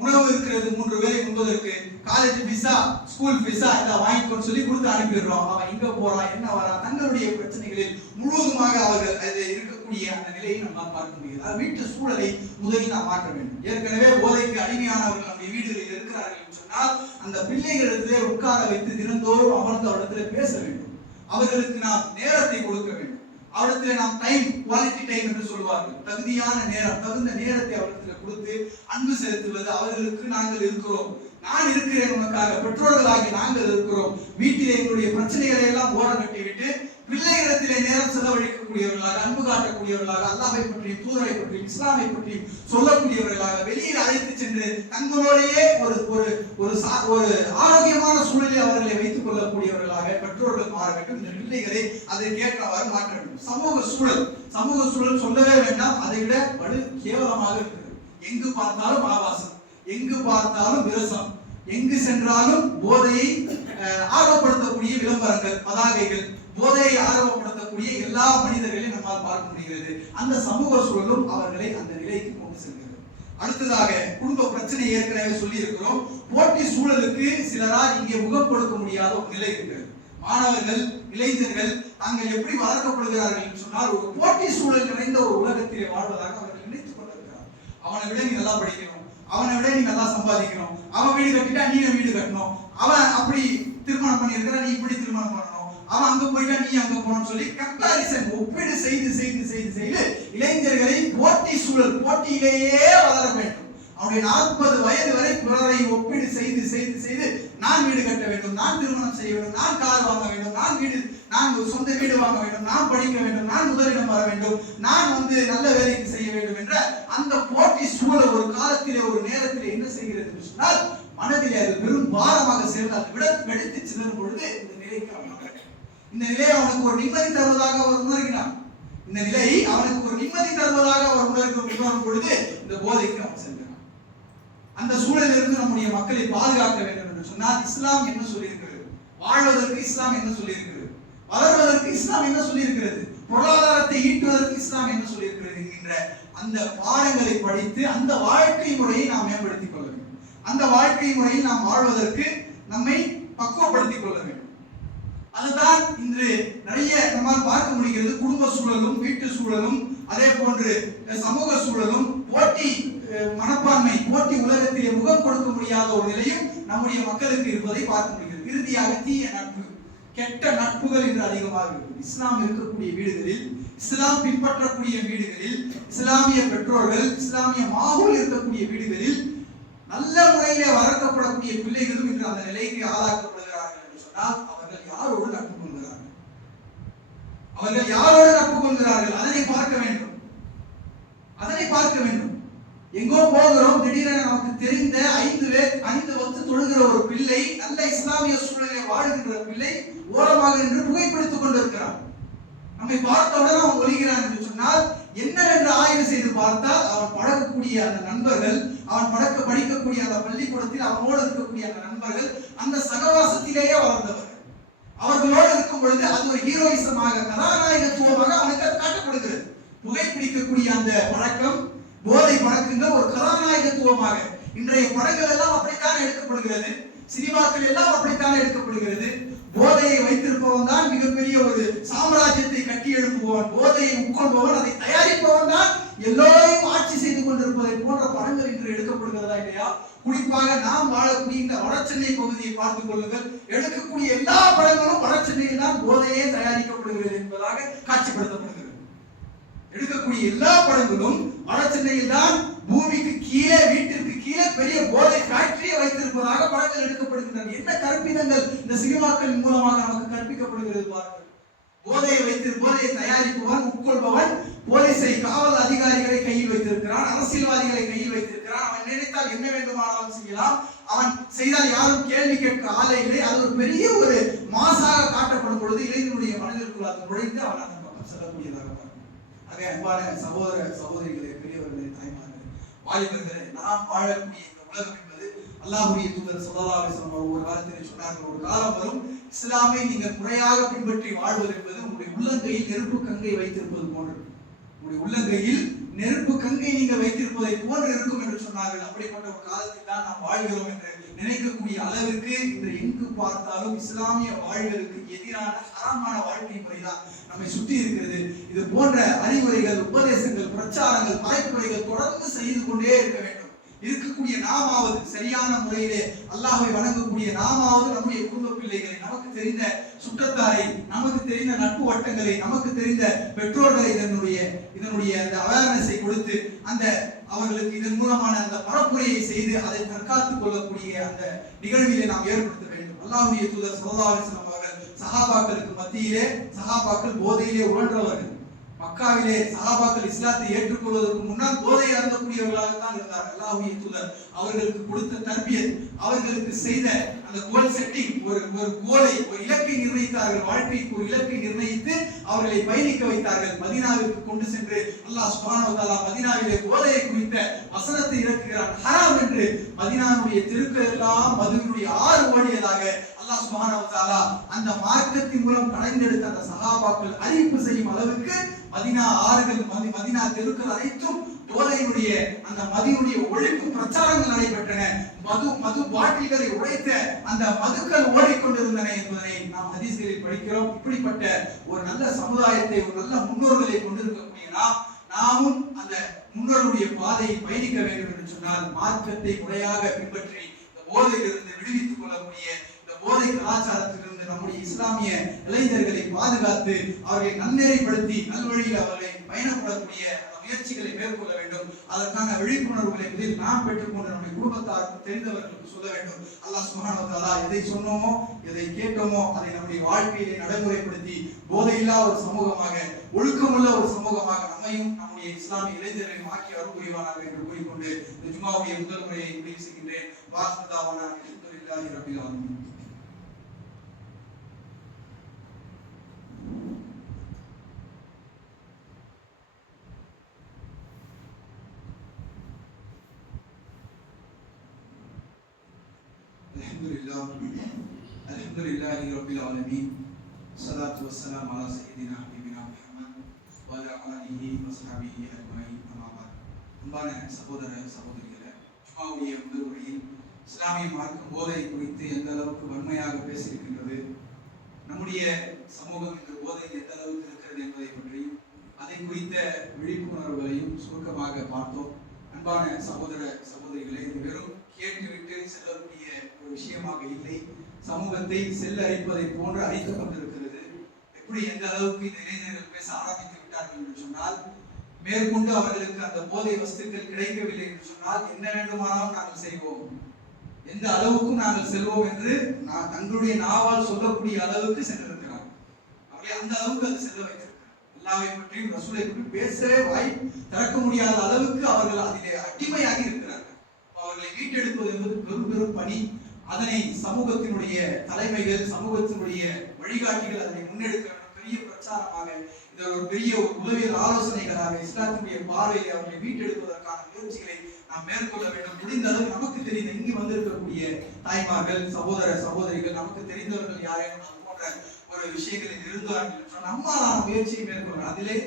உணவு இருக்கிறது, 3 வேளை உண்பதற்கு, காலேஜ் விசா, ஸ்கூல் விசா எல்லாம் வாங்கிக்கொண்டு சொல்லி கொடுத்து அனுப்பிடுறோம். அவன் எங்க போறான், என்ன வரான், தங்களுடைய பிரச்சனைகளில் முழுவதுமாக அவர்கள் அதில் இருக்கக்கூடிய அந்த நிலையை நம்மால் பார்க்க முடிகிறது. வீட்டு சூழலை முதலில் நாம் மாற்ற வேண்டும். ஏற்கனவே போதைக்கு அடிமையானவர்கள் நம்முடைய வீடுகளில் இருக்கிறார்கள் என்று சொன்னால் அந்த பிள்ளைகளிடத்திலே உட்கார வைத்து தினந்தோறும் அமர்ந்து அவரிடத்திலே பேச வேண்டும். அவர்களுக்கு நாம் நேரத்தை கொடுக்க வேண்டும். அவரிடத்திலே நாம் குவாலிட்டி டைம் என்று சொல்வார்கள். தகுதியான நேரம், தகுந்த நேரத்தை அவரிடத்திலே கொடுத்து அன்பு செலுத்துவது. அவர்களுக்கு நாங்கள் இருக்கிறோம், நான் இருக்கிறேன் உனக்காக, பெற்றோர்களாகி நாங்கள் இருக்கிறோம். வீட்டிலே எங்களுடைய பிரச்சனைகளை எல்லாம் ஓரம் கட்டிவிட்டு பிள்ளைகளிடத்திலே நேரம் செலவழிக்கக்கூடியவர்களாக, அன்பு காட்டக்கூடியவர்களாக, அல்லாஹை பற்றியும் தூதரை பற்றியும் இஸ்லாமை பற்றியும் சொல்லக்கூடியவர்களாக, வெளியில் அழைத்து சென்று தங்களோடையே ஒரு ஆரோக்கியமான சூழலில் அவர்களை வைத்துக் கொள்ளக்கூடியவர்களாக பெற்றோர்கள் மாற வேண்டும். இந்த பிள்ளைகளை அதை கேட்டவாறு மாற்ற வேண்டும். சமூக சூழல் சொல்லவே வேண்டாம், அதை விட வலு கேவலமாக இருக்கிறது. எங்கு பார்த்தாலும் ஆபாசம், எங்கு பார்த்தாலும் விரசம், எங்கு சென்றாலும் போதையை ஆர்வப்படுத்தக்கூடிய விளம்பரங்கள், பதாகைகள், போதையை ஆர்வப்படுத்தக்கூடிய எல்லா மனிதர்களையும் நம்மால் பார்க்க முடிகிறது. அந்த சமூக சூழலும் அவர்களை அந்த நிலைக்கு கொண்டு செல்கிறது. அடுத்ததாக குடும்ப பிரச்சனை ஏற்கனவே சொல்லி இருக்கிறோம். போட்டி சூழலுக்கு சிலரால் இங்கே முகம் கொடுக்க முடியாத ஒரு நிலை இருக்கிறது. மாணவர்கள், இளைஞர்கள் தாங்கள் எப்படி வளர்க்கப்படுகிறார்கள் என்று சொன்னால் ஒரு போட்டி சூழல் நிறைந்த ஒரு உலகத்திலே வாழ்வதாக அவர்கள் நினைத்துக் கொண்டிருக்கிறார். அவனை விட நீ நல்லா படிக்கணும், அவனை விட நீ நல்லா சம்பாதிக்கணும், அவன் வீடு கட்டிட்டா நீ வீடு கட்டணும், அவன் அப்படி திருமணம் பண்ணியிருக்கிற நீ இப்படி திருமணம் பண்ணணும், அவன் அங்க போயிட்டா நீ அங்க போகணும்னு சொல்லி கம்பாரிசன், ஒப்பீடு செய்து செய்து செய்து செய்து இளைஞர்களை போட்டி சூழல், போட்டியிலேயே வளர வேண்டும். அவனுடைய 40 வயது வரை பிறரை ஒப்பீடு செய்து செய்து செய்து நான் வீடு கட்ட வேண்டும், நான் திருமணம் செய்ய வேண்டும், நான் கார் வாங்க வேண்டும், நான் சொந்த வீடு வாங்க வேண்டும், நான் படிக்க வேண்டும், நான் முதலிடம் வர வேண்டும், நான் நல்ல வேலைக்கு செய்ய வேண்டும் என்ற அந்த போட்டி சூழல் ஒரு காலத்திலே ஒரு நேரத்திலே என்ன செய்கிறது என்று சொன்னால் மனதிலே அது பெரும் பாரமாக சேர்ந்து அது வெடித்து சிதறும் பொழுது இந்த நிலைக்கு அவன் இந்த நிலை அவனுக்கு ஒரு நிம்மதி தருவதாக அவர் உணர்கிறான். இந்த நிலை அவனுக்கு ஒரு நிம்மதி தருவதாக அவர் உணரும் பொழுது இந்த போதைக்கு அவன் செல்கிறான். அந்த சூழலிலிருந்து நம்முடைய மக்களை பாதுகாக்க வேண்டும் என்று சொன்னால் இஸ்லாம் என்ன சொல்லியிருக்கிறது, வாழ்வதற்கு இஸ்லாம் என்ன சொல்லியிருக்கிறது, வளர்வதற்கு இஸ்லாம் என்ன சொல்லியிருக்கிறது, பொருளாதாரத்தை ஈட்டுவதற்கு இஸ்லாம் என்ன சொல்லியிருக்கிறது என்கின்ற அந்த பாடங்களை படித்து அந்த வாழ்க்கை முறையை நாம் மேம்படுத்திக் கொள்ள வேண்டும். அந்த வாழ்க்கை முறையில் நாம் வாழ்வதற்கு நம்மை பக்குவப்படுத்திக் கொள்ள வேண்டும். அதுதான் இன்று நிறைய நம்மால் பார்க்க முடிகிறது. குடும்ப சூழலும், வீட்டு சூழலும், அதே போன்று சமூக சூழலும், போட்டி மனப்பான்மை, போட்டி உலகத்திலே முகம் கொடுக்க முடியாத ஒரு நிலையும் நம்முடைய மக்களுக்கு இருப்பதை பார்க்க முடிகிறது. இறுதியாக தீய நட்பு, கெட்ட நட்புகள் என்று அதிகமாக இருக்குது. இஸ்லாம் இருக்கக்கூடிய வீடுகளில், இஸ்லாம் பின்பற்றக்கூடிய வீடுகளில், இஸ்லாமிய பெற்றோர்கள், இஸ்லாமிய மாஹூல் இருக்கக்கூடிய வீடுகளில் நல்ல முறையிலே வளர்க்கப்படக்கூடிய பிள்ளைகளும் இன்று அந்த நிலைக்கு ஆளாக்கப்படுகிறார்கள் என்று சொன்னால் அவர்கள் யாரோடு நட்பு கொள்கிறார்கள், அவர்கள் யாரோடு நட்பு கொள்கிறார்கள் அதனை பார்க்க வேண்டும். எங்கோ போகிறோம், திடீரென நமக்கு தெரிந்த 5 வக்து தொழுகிற ஒரு பிள்ளை, நல்ல இஸ்லாமிய சூழலை வாழ்கின்ற பிள்ளை ஓரமாக நின்று புகைப்பிடித்துக் கொண்டிருக்கிறான். நம்மை பார்த்தவுடன் அவன் ஒழிகிறான் என்று சொன்னால் என்னவென்று ஆய்வு செய்து பார்த்தால் அவன் பழகக்கூடிய அந்த நண்பர்கள், அவன் படிக்கக்கூடிய அந்த பள்ளிக்கூடத்தில் அவனோடு இருக்கக்கூடிய அந்த நண்பர்கள் அந்த சகவாசத்திலேயே வளர்ந்தவர்கள். அவர்களோடு இருக்கும் பொழுது அது ஒரு ஹீரோயிசமாக, கதாநாயகத்துவமாக அவனுக்கு காட்டப்படுகிறது. புகைப்பிடிக்கக்கூடிய அந்த பழக்கம், போதை பழக்கங்கள் ஒரு கதாநாயகத்துவமாக இன்றைய படங்கள் எல்லாம் அப்படித்தான் எடுக்கப்படுகிறது, சினிமாக்கள் எல்லாம் அப்படித்தான் எடுக்கப்படுகிறது. போதையை வைத்திருப்பவன் தான் மிகப்பெரிய ஒரு சாம்ராஜ்யத்தை கட்டி எழுப்புபவன், போதையை உட்கொள்பவன், அதை தயாரிப்பவன் தான் எல்லோரையும் ஆட்சி செய்து கொண்டிருப்பதை போன்ற படங்கள் இன்று எடுக்கப்படுகிறதா இல்லையா? குறிப்பாக நாம் வாழக்கூடிய இந்த வடசென்னை பகுதியை பார்த்துக் கொள்ளுங்கள். எடுக்கக்கூடிய எல்லா படங்களும் வடசென்னையில் தான் போதையே தயாரிக்கப்படுகிறது என்பதாக காட்சிப்படுத்தப்படுகிறது. எடுக்கக்கூடிய எல்லா படங்களும் வடசென்னையில் தான் பூமிக்கு கீழே, வீட்டிற்கு கீழே பெரிய போதை ஃபேக்டரியை வைத்திருப்பதாக படங்கள் எடுக்கப்படுகின்றன. என்ன கற்பிதங்கள் இந்த சினிமாக்களின் மூலமாக நமக்கு கற்பிக்கப்படுகிறது பாருங்கள். போதையை தயாரிப்பவன், உட்கொள்பவன் போலீஸை, காவல் அதிகாரிகளை கையில் வைத்திருக்கிறான், அரசியல்வாதிகளை கையில் வைத்திருக்கிறான். அவன் நினைத்தால் என்ன வேண்டுமானாலும் செய்யலாம், அவன் செய்தால் யாரும் கேள்வி கேட்க ஆளே இல்லை. அது ஒரு பெரிய ஒரு மாசாக காட்டப்படும் பொழுது இளைஞனுடைய மனதிற்குள் அது நுழைந்து அவன் அந்த பக்கம் செல்லக்கூடியதாக பார்க்கும். அன்பான சகோதர சகோதரிகளே, பெரியவர்களே, தாய்மார்களே, வாலிபர்களே, நாம் வாழக்கூடிய இந்த உலகம் என்பது அல்லாஹ்வுடைய தூதர் ஸல்லல்லாஹு அலைஹி வஸல்லம் ஒரு காலத்தில் சொன்னார்கள், ஒரு காலம் வரும் இஸ்லாமை நீங்கள் முறையாக பின்பற்றி வாழ்வது என்பது உங்களுடைய உள்ளங்கையில் நெருப்பு கங்கை வைத்திருப்பது போன்றது. உங்களுடைய உள்ளங்கையில் நெருப்பு கங்கை நீங்கள் வைத்திருப்பதை போன்று இருக்கும் என்று சொன்னார்கள். அப்படிப்பட்ட ஒரு காலத்தில் தான் நாம் வாழ்கிறோம் என்று நினைக்கக்கூடிய அளவிற்கு இன்று எங்கு பார்த்தாலும் இஸ்லாமிய வாழ்வதற்கு எதிரான ஹராமான வாழ்க்கை முறைதான் நம்மை சுற்றி இருக்கிறது. இது போன்ற அறிவுரைகள், உபதேசங்கள், பிரச்சாரங்கள், பரப்புரைகள் தொடர்ந்து செய்து கொண்டே இருக்க வேண்டும். இருக்கக்கூடிய நாமாவது சரியான முறையிலே அல்லாஹ்வை வணங்கக்கூடிய நாமாவது நம்முடைய குடும்ப பிள்ளைகளை, நமக்கு தெரிந்த சுற்றத்தாரை, நமக்கு தெரிந்த நட்பு வட்டங்களை, நமக்கு தெரிந்த பெற்றோர்களை இதனுடைய அந்த அவேர்னஸை கொடுத்து அந்த அவர்களுக்கு இதன் மூலமான அந்த பரப்புரையை செய்து அதை தற்காத்துக் கொள்ளக்கூடிய அந்த நிகழ்விலே நாம் ஏற்படுத்த வேண்டும். அல்லாஹ்வுடைய தூதர் ஸல்லல்லாஹு அலைஹி வஸல்லம் அவர்கள் சஹாபாக்களுக்கு மத்தியிலே, சஹாபாக்கள் போதையிலே உழன்றவர்கள், மக்காவிலே சஹாபாக்கள் இஸ்லாத்தை ஏற்றுக்கொள்வதற்கு முன்னால் போதை அருந்தக்கூடியவர்களாகத்தான் இருந்தார்கள். அல்லாஹ்வுடைய தூதர் அவர்களுக்கு கொடுத்த தர்பியத், அவர்களுக்கு செய்த அந்த கோல் செட்டிங், ஒரு கோலை, ஒரு இலக்கை நிர்ணயித்தார்கள், வாழ்க்கைக்கு ஒரு இலக்கை நிர்ணயித்து அவர்களை பயணிக்க வைத்தார்கள். மதீனாவிற்கு கொண்டு சென்று அல்லாஹ் சுப்ஹானஹு வ தஆலா மதீனாவிலே போதையை குறித்த வசனத்தை இறக்குகிறான். ஹராம் என்று மதீனாவுடைய தெருக்கள் எல்லாம் மதுவினுடைய ஆறு ஓடியதாக அல்லாஹ் சுப்ஹானஹு வ தஆலா அந்த மார்க்கத்தின் மூலம் கடைந்தெடுத்த அந்த சஹாபாக்கள் அறிவிப்பு செய்யும் அளவுக்கு மதீனா ஆறுகள், மதீனா தெருக்கள் அனைத்தும் போதையினுடைய அந்த மதியுடைய ஒழிப்பு பிரச்சாரங்கள் நடைபெற்றன. மது பாட்டில்களை உடைத்த அந்த மதுக்கள் ஓடிக்கொண்டிருந்தன என்பதனை நாம் ஹதீஸ்களில் படிக்கிறோம். இப்படிப்பட்ட ஒரு நல்ல சமுதாயத்தை, ஒரு நல்ல முன்னோர்களை கொண்டிருக்கக்கூடிய நாமும் அந்த முன்னோருடைய பாதையை பயணிக்க வேண்டும் என்று சொன்னால் மார்க்கத்தை முறையாக பின்பற்றி இந்த போதையிலிருந்து விடுவித்துக் கொள்ளக்கூடிய, இந்த போதை கலாச்சாரத்திலிருந்து நம்முடைய இஸ்லாமிய இளைஞர்களை பாதுகாத்து அவர்களை நன்னெறிப்படுத்தி நல்வழியில் அவர்களை பயணப்படக்கூடிய முயற்சிகளை மேற்கொள்ள வேண்டும். அதற்கான விழிப்புணர்வுகளை முதலில் நாம் பெற்றுக்கொண்டு நம்முடைய குடும்பத்தாருக்கும் தெரிந்தவர்களுக்கு சொல்ல வேண்டும். அல்லாஹ் சுப்ஹானஹு வ தஆலா எதை சொன்னோமோ, எதை கேட்டோமோ அதை நம்முடைய வாழ்க்கையிலே நடைமுறைப்படுத்தி போதையில்லா ஒரு சமூகமாக, ஒழுக்கமுள்ள ஒரு சமூகமாக நம்மையும் நம்முடைய இஸ்லாமிய இளைஞர்களையும் ஆக்கி அருள் புரிவானாக என்று கூறிக்கொண்டு இந்த ஜும்மாவுடைய முதல் முறையை முடிவு செய்கின்றேன். வாஹ்தாவானா அல்ஹம்துலில்லாஹி ரப்பில் ஆலமீன். அல்ஹம்துலில்லாஹி ரப்பில் ஆலமீன். ஸலாத்து வஸ்ஸலாம் அலா சய்யிதினா ஹபீபினா முஹம்மத் வ அலா ஆலிஹி வஸஹபிஹி அஜ்மஈன். அம்மா பஅத். அன்பான சகோதர சகோதரிகளே, ஜும்மாவுடைய முதல் உரையில் இஸ்லாமிய மார்க்கம் போதை குறித்து எந்த அளவுக்கு வன்மையாக பேசியிருக்கின்றது, நம்முடைய சமூகம் இந்த போதையில் எந்த அளவுக்கு இருக்கிறது என்பதை பற்றியும் அதை குறித்த விழிப்புணர்வுகளையும் சுருக்கமாக பார்த்தோம். அன்பான சகோதர சகோதரிகளே, இது வெறும் கேட்டுவிட்டு செல்லக்கூடிய ஒரு விஷயமாக இல்லை, சமூகத்தை செல்ல அரிப்பதை போன்று அரிக்கப்பட்டிருக்கிறது. எப்படி எந்த அளவுக்கு இந்த இளைஞர்கள் பேச ஆரம்பித்து விட்டார்கள் என்று சொன்னால், மேற்கொண்டு அவர்களுக்கு அந்த போதை வஸ்துக்கள் கிடைக்கவில்லை என்று சொன்னால் என்ன வேண்டுமானாலும் நாங்கள் செய்வோம், எந்த அளவுக்கும் நாங்கள் செல்வோம் என்று தங்களுடைய நாவால் சொல்லக்கூடிய அளவுக்கு சென்றிருக்கிறார். அவர்களை அந்த அளவுக்கு அது செல்ல வைத்திருக்கிறார். அல்லாஹ்வை பற்றியும் ரசூலை பற்றியும் பேசவே வாய் திறக்க முடியாத அளவுக்கு அவர்கள் அதிலே அடிமையாகி இருக்கிறார்கள். அவர்களை மீட்டெடுப்பது என்பது பெரும் பெரும் பணி. அதனை சமூகத்தினுடைய தலைமைகள், சமூகத்தினுடைய வழிகாட்டிகள் அதனை முன்னெடுக்க வேண்டும். பெரிய பிரச்சாரமாக, இது ஒரு பெரிய உளவியல் ஆலோசனைகளாக இஸ்லாத்தினுடைய பார்வையை அவர்களை மீட்டெடுப்பதற்கான முயற்சிகளை நாம் மேற்கொள்ள வேண்டும். முடிந்த அளவு நமக்கு தெரிந்த இங்கு வந்திருக்கக்கூடிய தாய்மார்கள், சகோதர சகோதரிகள், நமக்கு தெரிந்தவர்கள் யாரேனும் அது போன்ற ஒரு விஷயங்களில் இருந்தார்கள் என்றால் நம்மாலான முயற்சியை மேற்கொள்ள, அதிலே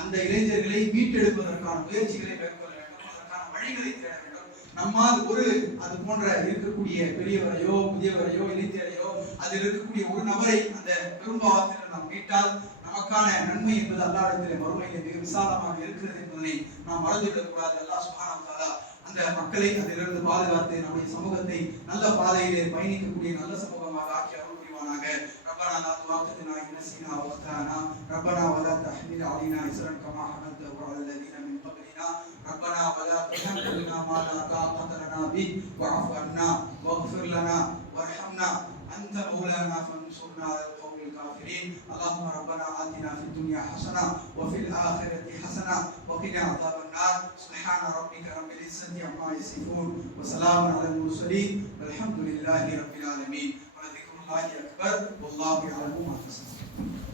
அந்த இளைஞர்களை மீட்டெடுப்பதற்கான முயற்சிகளை மேற்கொள்ள வேண்டும். அதற்கான வழிகளை தேட வேண்டும். நம்மால் ஒரு அது போன்ற இருக்கக்கூடிய பெரியவரையோ முதியவரையோ இளைஞரையோ அதில் இருக்கக்கூடிய ஒரு நபரை அந்த பெரும்பாவத்தில் நாம் மீட்டால் நமக்கான நன்மை என்பது அல்லாஹ்விடத்திலே மறுமையிலே மிக விசாலமாக இருக்கிறது என்பதனை நாம் மறந்துவிடக் கூடாது. அல்லாஹ் சுப்ஹானஹு வ தஆலா அந்த மக்களை அதிலிருந்து பாதுகாத்து நம்முடைய சமூகத்தை நல்ல பாதையிலே பயணிக்கக்கூடிய நல்ல சமூகமாக ஆக்கி அருள் புரிவானாக. ரப்பனா லா துஆகிதுனா இன் நஸீனா வ அக்தானா ரப்பனா வ லா தஹ்மில் அலைனா இஸ்ரன் கமா ஹமல்தஹு அலல் லதீன மின் قبلنا ربنا ولا تحملنا ما لا طاقة لنا به واعف عنا واغفر لنا وارحمنا أنت مولانا فانصرنا على القوم الكافرين. اللهم ربنا آتنا في الدنيا حسنة وفي الآخرة حسنة وقنا عذاب النار. سبحان ربك رب العزة عما يصفون وسلام على المرسلين والحمد لله رب العالمين. ولذكر الله أكبر والله يعلم ما تصنعون.